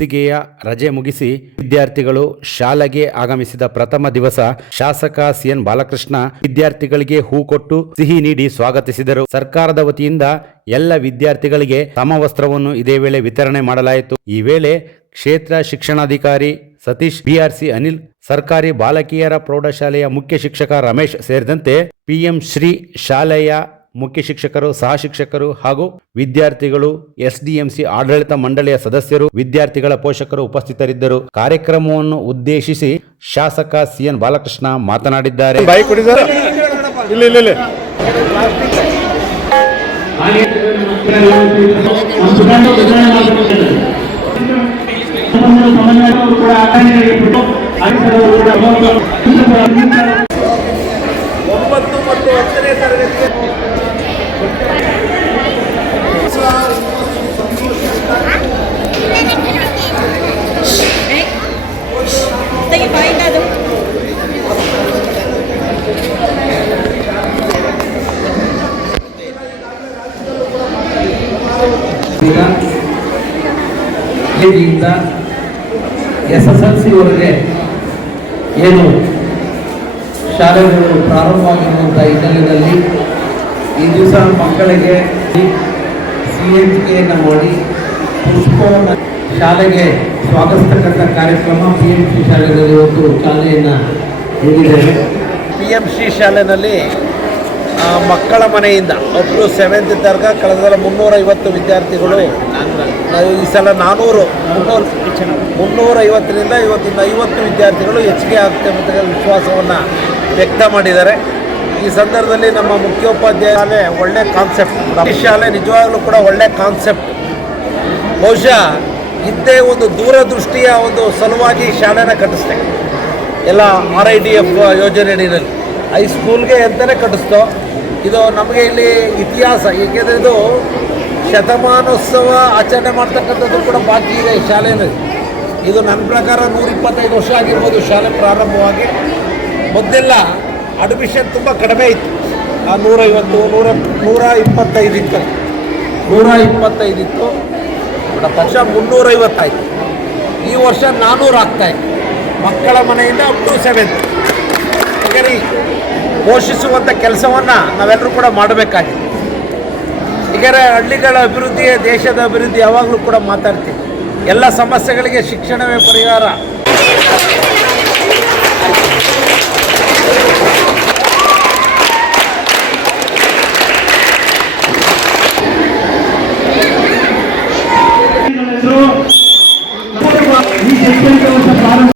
ಬೇಸಿಗೆಯ ರಜೆ ಮುಗಿಸಿ ವಿದ್ಯಾರ್ಥಿಗಳು ಶಾಲೆಗೆ ಆಗಮಿಸಿದ ಪ್ರಥಮ ದಿವಸ ಶಾಸಕ ಸಿಎನ್ ಬಾಲಕೃಷ್ಣ ವಿದ್ಯಾರ್ಥಿಗಳಿಗೆ ಹೂ ಕೊಟ್ಟು ಸಿಹಿ ನೀಡಿ ಸ್ವಾಗತಿಸಿದರು. ಸರ್ಕಾರದ ವತಿಯಿಂದ ಎಲ್ಲ ವಿದ್ಯಾರ್ಥಿಗಳಿಗೆ ಸಮವಸ್ತ್ರವನ್ನು ಇದೇ ವೇಳೆ ವಿತರಣೆ ಮಾಡಲಾಯಿತು. ಈ ವೇಳೆ ಕ್ಷೇತ್ರ ಶಿಕ್ಷಣಾಧಿಕಾರಿ ಸತೀಶ್, ಬಿಆರ್ಸಿ ಅನಿಲ್, ಸರ್ಕಾರಿ ಬಾಲಕಿಯರ ಪ್ರೌಢಶಾಲೆಯ ಮುಖ್ಯ ಶಿಕ್ಷಕ ರಮೇಶ್ ಸೇರಿದಂತೆ ಪಿಎಂ ಶ್ರೀ ಶಾಲೆಯ ಮುಖ್ಯ ಶಿಕ್ಷಕರು, ಸಹ ಶಿಕ್ಷಕರು ಹಾಗೂ ವಿದ್ಯಾರ್ಥಿಗಳು, ಎಸ್ಡಿಎಂಸಿ ಆಡಳಿತ ಮಂಡಳಿಯ ಸದಸ್ಯರು, ವಿದ್ಯಾರ್ಥಿಗಳ ಪೋಷಕರು ಉಪಸ್ಥಿತರಿದ್ದರು. ಕಾರ್ಯಕ್ರಮವನ್ನು ಉದ್ದೇಶಿಸಿ ಶಾಸಕ ಸಿಎನ್ ಬಾಲಕೃಷ್ಣ ಮಾತನಾಡಿದ್ದಾರೆ. ಕೆಜಿಯಿಂದ SSLCವರೆಗೆ ಏನು ಶಾಲೆಗಳು ಪ್ರಾರಂಭವಾಗಿರುವಂಥ ಹಿನ್ನೆಲೆಯಲ್ಲಿ ಈ ದಿವಸ ಮಕ್ಕಳಿಗೆ CHKಯನ್ನು ಮಾಡಿ ಪುಷ್ಪವನ್ನು ಶಾಲೆಗೆ ಸ್ವಾಗತಿಸ್ತಕ್ಕಂಥ ಕಾರ್ಯಕ್ರಮ PMC ಶಾಲೆಯಲ್ಲಿ ಇವತ್ತು ಚಾಲನೆಯನ್ನು ನೀಡಿದ್ದೇವೆ. PMC ಶಾಲೆಯಲ್ಲಿ ಮಕ್ಕಳ ಮನೆಯಿಂದ ಅಪ್ ಟು 7th ತನಕ ಕಳೆದ 350 ವಿದ್ಯಾರ್ಥಿಗಳು, ಈ ಸಲ 350ರಿಂದ ಇವತ್ತಿನ 50 ವಿದ್ಯಾರ್ಥಿಗಳು ಹೆಚ್ಚಿಗೆ ಆಗ್ತದೆ ಮತ್ತು ವಿಶ್ವಾಸವನ್ನು ವ್ಯಕ್ತ ಮಾಡಿದ್ದಾರೆ. ಈ ಸಂದರ್ಭದಲ್ಲಿ ನಮ್ಮ ಮುಖ್ಯೋಪಾಧ್ಯಾಯ ಶಾಲೆ ಒಳ್ಳೆ ಕಾನ್ಸೆಪ್ಟ್, ಈ ಶಾಲೆ ನಿಜವಾಗಲೂ ಕೂಡ ಒಳ್ಳೆ ಕಾನ್ಸೆಪ್ಟ್. ಬಹುಶಃ ಹಿಂದೆ ಒಂದು ದೂರದೃಷ್ಟಿಯ ಒಂದು ಸಲುವಾಗಿ ಶಾಲೆನ ಕಟ್ಟಿಸ್ತೆ, ಎಲ್ಲ RIDF ಯೋಜನೆ ಅಡಿಯಲ್ಲಿ ಹೈಸ್ಕೂಲ್ಗೆ ಅಂತಲೇ ಕಟ್ಟಿಸ್ತೋ. ಇದು ನಮಗೆ ಇಲ್ಲಿ ಇತಿಹಾಸ, ಏಕೆಂದರೆ ಇದು ಶತಮಾನೋತ್ಸವ ಆಚರಣೆ ಮಾಡ್ತಕ್ಕಂಥದ್ದು ಕೂಡ ಬಾಕಿ ಇದೆ ಈ ಶಾಲೆಯಲ್ಲಿ. ಇದು ನನ್ನ ಪ್ರಕಾರ 125 ವರ್ಷ ಆಗಿರ್ಬೋದು ಶಾಲೆ ಪ್ರಾರಂಭವಾಗಿ. ಮೊದಲೆಲ್ಲ ಅಡ್ಮಿಷನ್ ತುಂಬ ಕಡಿಮೆ ಇತ್ತು, 125 ಇತ್ತು, 125 ಇತ್ತು. ವರ್ಷ 350 ಆಯಿತು, ಈ ವರ್ಷ 400 ಆಗ್ತಾಯಿತ್ತು. ಮಕ್ಕಳ ಮನೆಯಿಂದ ಅಪ್ ಟು 7th ಪೋಷಿಸುವಂಥ ಕೆಲಸವನ್ನು ನಾವೆಲ್ಲರೂ ಕೂಡ ಮಾಡಬೇಕಾಗಿದೆ. ಹೀಗಾರೆ ಹಳ್ಳಿಗಳ ಅಭಿವೃದ್ಧಿ ದೇಶದ ಅಭಿವೃದ್ಧಿ ಯಾವಾಗಲೂ ಕೂಡ ಮಾತಾಡ್ತೀವಿ. ಎಲ್ಲ ಸಮಸ್ಯೆಗಳಿಗೆ ಶಿಕ್ಷಣವೇ ಪರಿಹಾರ.